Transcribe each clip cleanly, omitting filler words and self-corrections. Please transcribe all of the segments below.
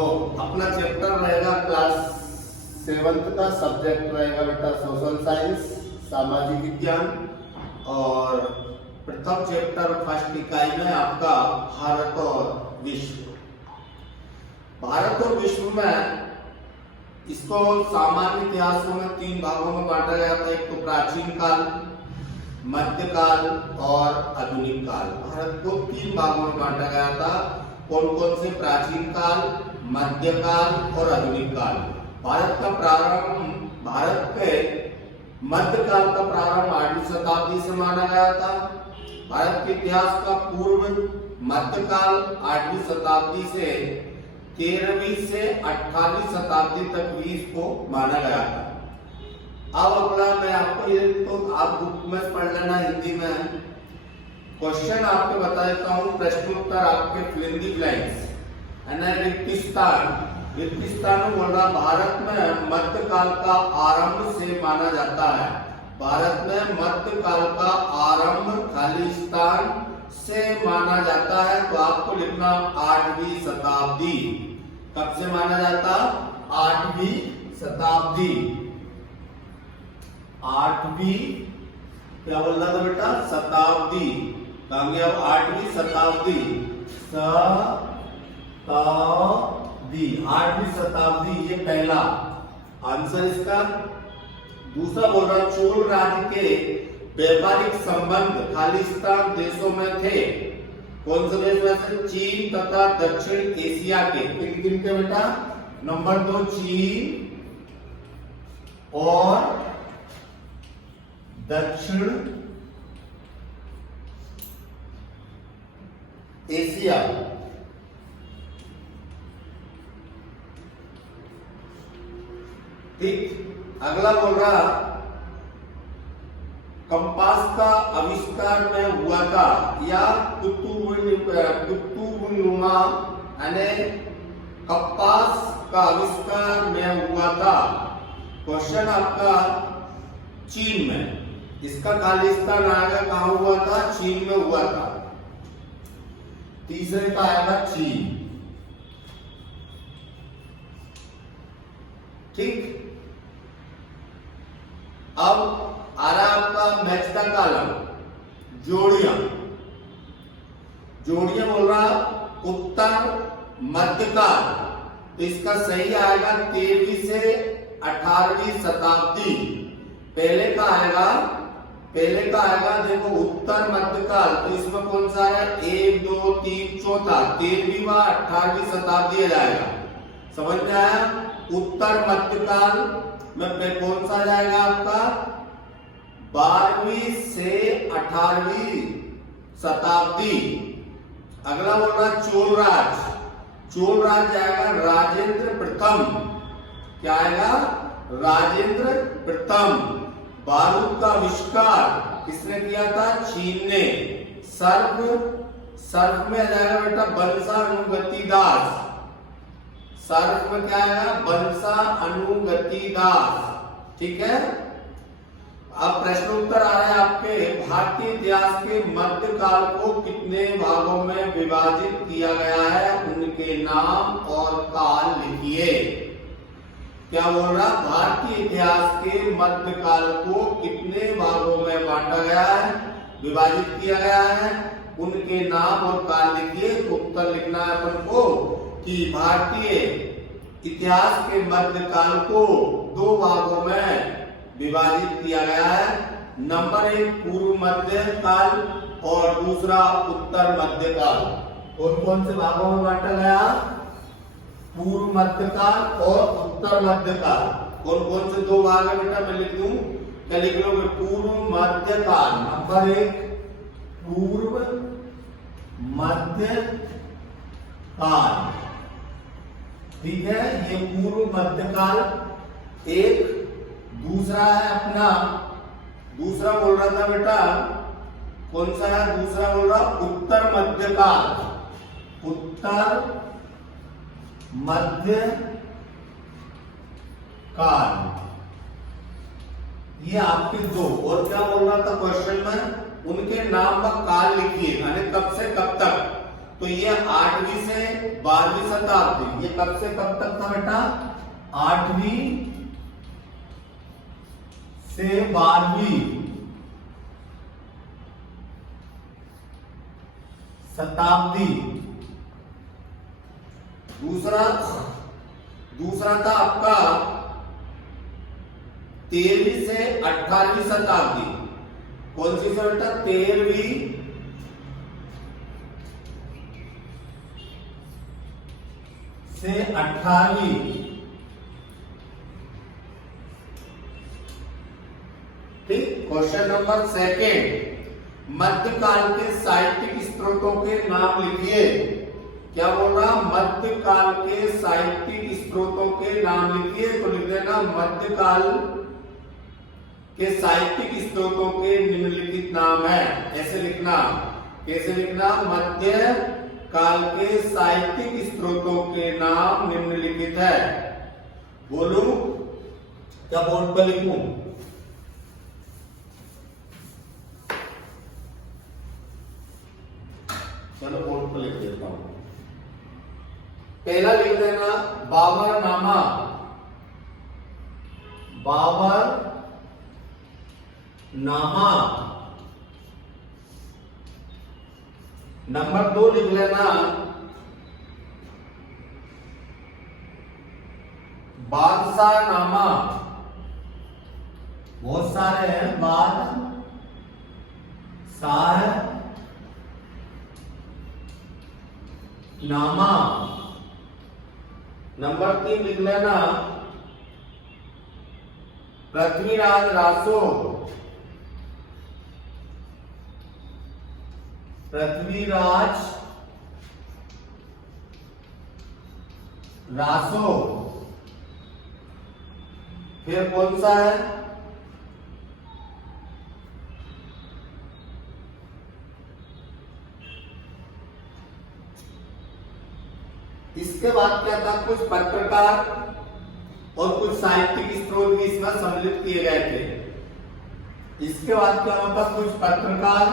तो अपना चैप्टर रहेगा क्लास 7th का सब्जेक्ट रहेगा बेटा सोशल साइंस, सामाजिक विज्ञान। और प्रथम चैप्टर फर्स्ट इकाई में आपका भारत और विश्व। भारत और विश्व में इसको सामान्य इतिहासों में 3 भागों में बांटा गया था। एक तो प्राचीन काल, मध्यकाल और आधुनिक काल। भारत को 3 भागों में बांटा गया था। कौन कौन से? प्राचीन काल, मध्यकाल और आधुनिक काल। भारत के मध्यकाल का प्रारंभ 8वीं शताब्दी से माना गया था। भारत के इतिहास का पूर्व मध्यकाल 8वीं शताब्दी से 13वीं से 18वीं शताब्दी तक भी इसको माना गया था। अब अगला मैं आपको ये तो आप बुक में पढ़ लेना हिंदी में। क्वेश्चन आपको बता देता हूँ, प्रश्नोत्तर आपके फिल इन द ब्लैंक्स। रिक्तिस्तान बोल रहा भारत में मध्यकाल का आरंभ से माना जाता है। भारत में मध्यकाल का आरंभ खालिस्तान से माना जाता है। तो आपको लिखना 8वीं शताब्दी। कब से माना जाता? 8वीं शताब्दी। 8वीं क्या बोल रहा था बेटा? शताब्दी। कामयाब 8वीं शताब्दी। 8वीं शताब्दी ये पहला आंसर इसका। दूसरा बोल रहा चोल राज्य के व्यापारिक संबंध खालिस्तान देशों में थे। कौन से देश में थे? चीन तथा दक्षिण एशिया के। किन के बेटा? नंबर 2 चीन और दक्षिण एशिया। ठीक। अगला बोल रहा कंपास का आविष्कार में हुआ था या कुतुबनुमा यानी कंपास का आविष्कार में हुआ था। क्वेश्चन आपका चीन में। इसका खालिस्तान आएगा कहां हुआ था? चीन में हुआ था। तीसरे का आएगा चीन। ठीक। अब आ रहा आपका मैच का कॉलम। जोड़ियां बोल रहा उत्तर मध्यकाल। तो इसका सही आएगा 13वीं से 18वीं शताब्दी। पहले का आएगा देखो उत्तर मध्यकाल। तो इसमें कौन सा है? 1 2 3 चौथा 13वीं व 18वीं शताब्दी आ जाएगा। समझ में आया? उत्तर मध्यकाल में कौन सा जाएगा आपका? 12वीं से 18वीं शताब्दी। अगला बोल रहा चोल राज जाएगा राजेंद्र प्रथम। क्या आएगा? राजेंद्र प्रथम। बारूद का आविष्कार किसने किया था? चीन ने। सर्प में आ जाएगा बेटा वंशानुगतिदास। सर्प में क्या आएगा? वंशानुगतिदास। ठीक है। अब प्रश्न उत्तर आ रहा है आपके। भारतीय इतिहास के मध्यकाल को कितने भागों में विभाजित किया गया है? उनके नाम और काल लिखिए। क्या बोल रहा? भारतीय इतिहास के मध्यकाल को कितने भागों में बांटा गया है, विभाजित किया गया है? उनके नाम और काल लिखिए। तो उत्तर लिखना है अपन को कि भारतीय इतिहास के मध्यकाल को 2 भागों में विभाजित किया गया है। नंबर 1 पूर्व मध्य काल और दूसरा उत्तर मध्य काल। कौन कौन से भागों में बांटा गया? पूर्व मध्यकाल और उत्तर मध्यकाल। कौन कौन से 2 भाग है बेटा? मैं लिख दूं। क्या लिख लोगे? पूर्व मध्यकाल। नंबर 1 पूर्व मध्यकाल। ठीक है, ये पूर्व मध्यकाल एक। दूसरा है अपना, दूसरा बोल रहा था बेटा कौन सा है? दूसरा बोल रहा उत्तर मध्यकाल। उत्तर मध्य काल। ये आपके 2। और क्या बोल रहा था क्वेश्चन में? उनके नाम व काल लिखिए, यानी कब से कब तक। तो ये 8वीं से 12वीं शताब्दी, ये कब से कब तक था बेटा? 8वीं से 12वीं शताब्दी। दूसरा था आपका 13वीं से 18वीं शताब्दी। कौन सी सर बेटा? 13वीं से 18वीं। ठीक। क्वेश्चन नंबर 2, मध्यकाल के साहित्यिक स्रोतों के नाम लिखिए। क्या बोल रहा? मध्यकाल के साहित्यिक स्रोतों के नाम लिखिए। तो लिख देना मध्यकाल के साहित्यिक स्रोतों के निम्नलिखित नाम है। ऐसे लिखना। कैसे लिखना? मध्य काल के साहित्यिक स्रोतों के नाम निम्नलिखित है। बोलू क्या बोर्ड पर लिखूं? चलो बोर्ड पर लिख देता हूं। पहला लिख देना बाबरनामा। बाबरनामा। नंबर 2 लिख लेना बादशाहनामा। बहुत सारे हैं। बादशाहनामा। नंबर 3 लिख लेना पृथ्वीराज रासो। पृथ्वीराज रासो। फिर कौन सा है? इसके बाद क्या था? कुछ पत्रकार और कुछ साहित्यिक स्रोत भी इसमें सम्मिलित किए गए थे। इसके बाद क्या होता? कुछ पत्रकार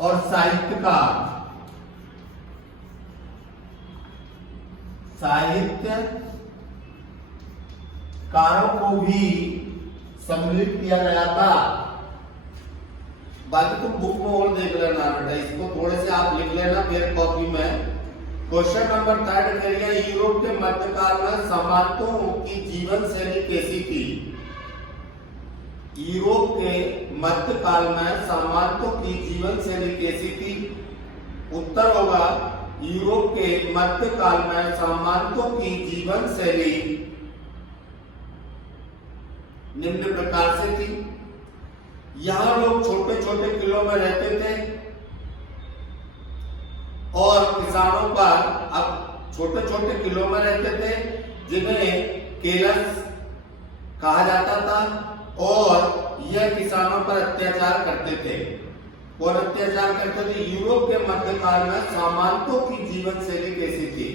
और साहित्यकारों को भी सम्मिलित किया गया था। बाकी तुम बुक में और देख लेना बेटा, इसको थोड़े से आप लिख लेना फिर कॉपी में। क्वेश्चन नंबर 3 करिए, यूरोप के मध्यकाल में सामंतों की जीवन शैली कैसी थी? यूरोप के मध्यकाल में सामंतों की जीवन शैली कैसी थी? उत्तर होगा यूरोप के मध्यकाल में सामंतों की जीवन शैली निम्न प्रकार से थी। यहां लोग छोटे छोटे किलों में रहते थे और किसानों पर अब छोटे छोटे किलों में रहते थे जिन्हें केलस कहा जाता था और यह किसानों पर अत्याचार करते थे। और अत्याचार करते थे। यूरोप के मध्यकाल में सामंतों की जीवन शैली कैसी थी?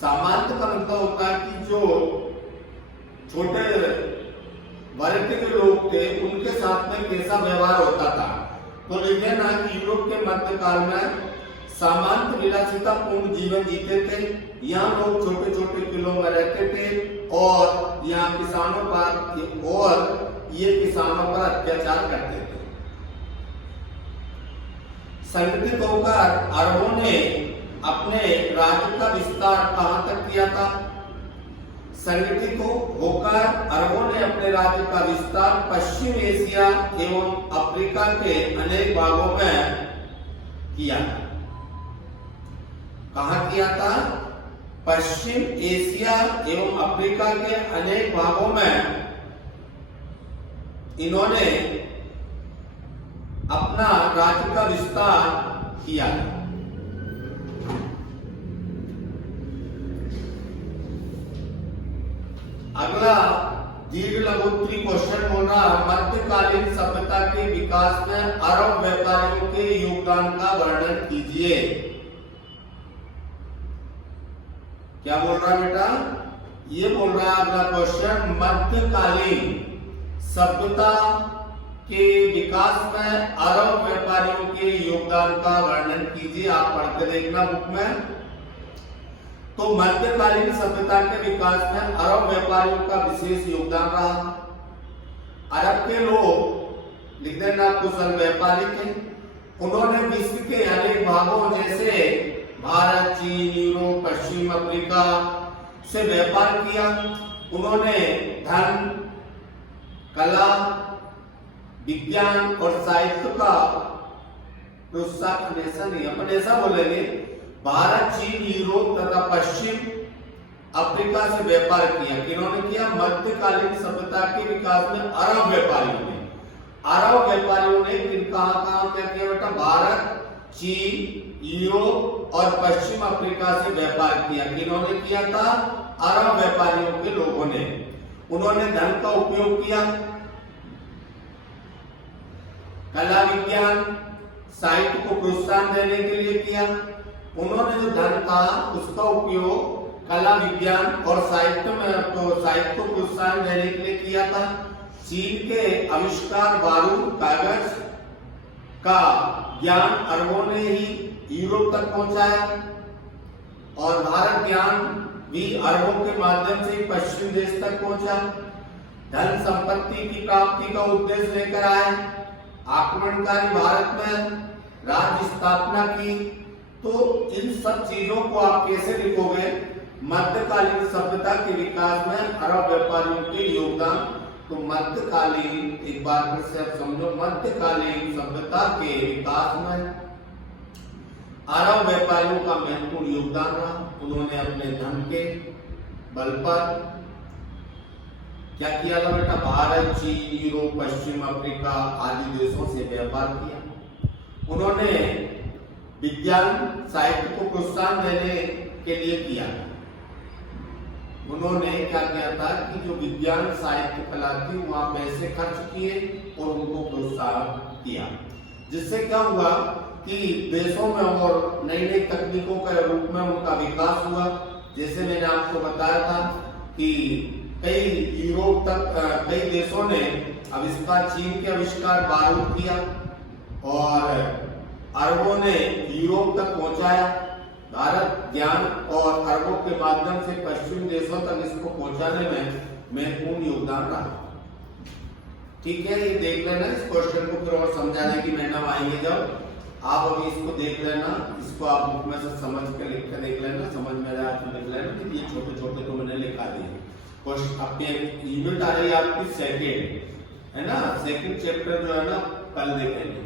सामंत का मतलब होता है कि जो छोटे वर्ग के लोग थे उनके साथ में कैसा व्यवहार होता था। तो लिखे ना कि यूरोप के मध्यकाल में सामंत विलासितापूर्ण जीवन जीते थे। यहाँ लोग छोटे छोटे किलों में रहते थे और यहाँ किसानों पर अत्याचार करते थे। संगठित होकर अरबों ने अपने राज्य का विस्तार कहां तक किया था? संगठित होकर अरबों ने अपने राज्य का विस्तार पश्चिम एशिया एवं अफ्रीका के अनेक भागों में किया। कहां किया था? पश्चिम एशिया एवं अफ्रीका के अनेक भागों में इन्होंने अपना राज्य का विस्तार किया। अगला दीर्घ लघुत्तरी क्वेश्चन बोल रहा, मध्यकालीन सभ्यता के विकास में अरब व्यापारियों के योगदान का वर्णन कीजिए। क्या बोल रहा है बेटा? ये बोल रहा है अगला क्वेश्चन, मध्यकालीन सभ्यता के विकास में अरब व्यापारियों के योगदान का वर्णन कीजिए। आप पढ़ के देखना बुक में। तो मध्यकालीन सभ्यता के विकास में अरब व्यापारियों का विशेष योगदान रहा। अरब के लोग लिख देना कुशल व्यापारी थे। उन्होंने विश्व के अनेक भागों जैसे भारत, चीन, यूरोप, पश्चिम अफ्रीका से व्यापार किया। उन्होंने धन, कला, विज्ञान और साहित्य का प्रोत्साहन, ऐसा नहीं अपन ऐसा बोलेंगे, भारत, चीन, यूरोप तथा पश्चिम अफ्रीका से व्यापार किया। किन्होंने किया? मध्यकालीन सभ्यता के विकास में अरब व्यापारियों ने। अरब व्यापारियों ने कहां क्या किया बेटा? भारत, चीन, यूरोप और पश्चिम अफ्रीका से व्यापार किया। किन्होंने किया था? अरब व्यापारियों के लोगों ने। उन्होंने धन का उपयोग किया, कला, विज्ञान, साहित्य को प्रोत्साहन देने के लिए किया। उन्होंने जो धन था उसका उपयोग कला, विज्ञान और साहित्य को प्रोत्साहन देने के लिए किया था। चीन के आविष्कार बारूद, कागज का ज्ञान अरबों ने ही यूरोप तक पहुंचाया और भारत ज्ञान भी अरबों के माध्यम से पश्चिम देश तक पहुंचा। धन संपत्ति की प्राप्ति का उद्देश्य लेकर आए। आक्रमणकारी भारत में राज्य स्थापना की। तो इन सब चीजों को आप कैसे लिखोगे? मध्यकालीन सभ्यता के विकास में अरब व्यापारियों के योगदान। तो मध्यकालीन, एक बार फिर से आप समझो, मध्यकालीन सभ्यता के विकास में अरब व्यापारियों का महत्वपूर्ण योगदान रहा। उन्होंने अपने धन के बल पर क्या किया था बेटा? भारत, चीन, यूरोप, पश्चिम अफ्रीका आदि देशों से व्यापार किया। उन्होंने विज्ञान, साहित्य को प्रोत्साहन देने के लिए किया। उन्होंने क्या किया था कि जो विज्ञान, साहित्य, कला थी वहां पैसे खर्च किए और उनको प्रोत्साहन किया। जिससे क्या हुआ कि देशों में और नई नई तकनीकों के रूप में उनका विकास हुआ। जैसे मैंने आपको बताया था कि कई यूरोप तक कई देशों ने आविष्कार, चीन के आविष्कार बारूद किया और अरबों ने यूरोप तक पहुंचाया। भारत ज्ञान और अरबों के माध्यम से पश्चिम देशों तक इसको पहुंचाने में महत्वपूर्ण योगदान रहा। ठीक है, ये देख लेना। इस क्वेश्चन को फिर और समझाने की मैडम आएंगे जब। आप अभी इसको देख लेना, इसको आप बुक में से समझ के लिख कर देख लेना। समझ में आया तो लिख लेना। ये छोटे छोटे तो मैंने लिखा दिए। क्वेश्चन आपके यूनिट आ रही है आपकी सेकेंड, है ना? सेकेंड चैप्टर जो है ना कल देखेंगे।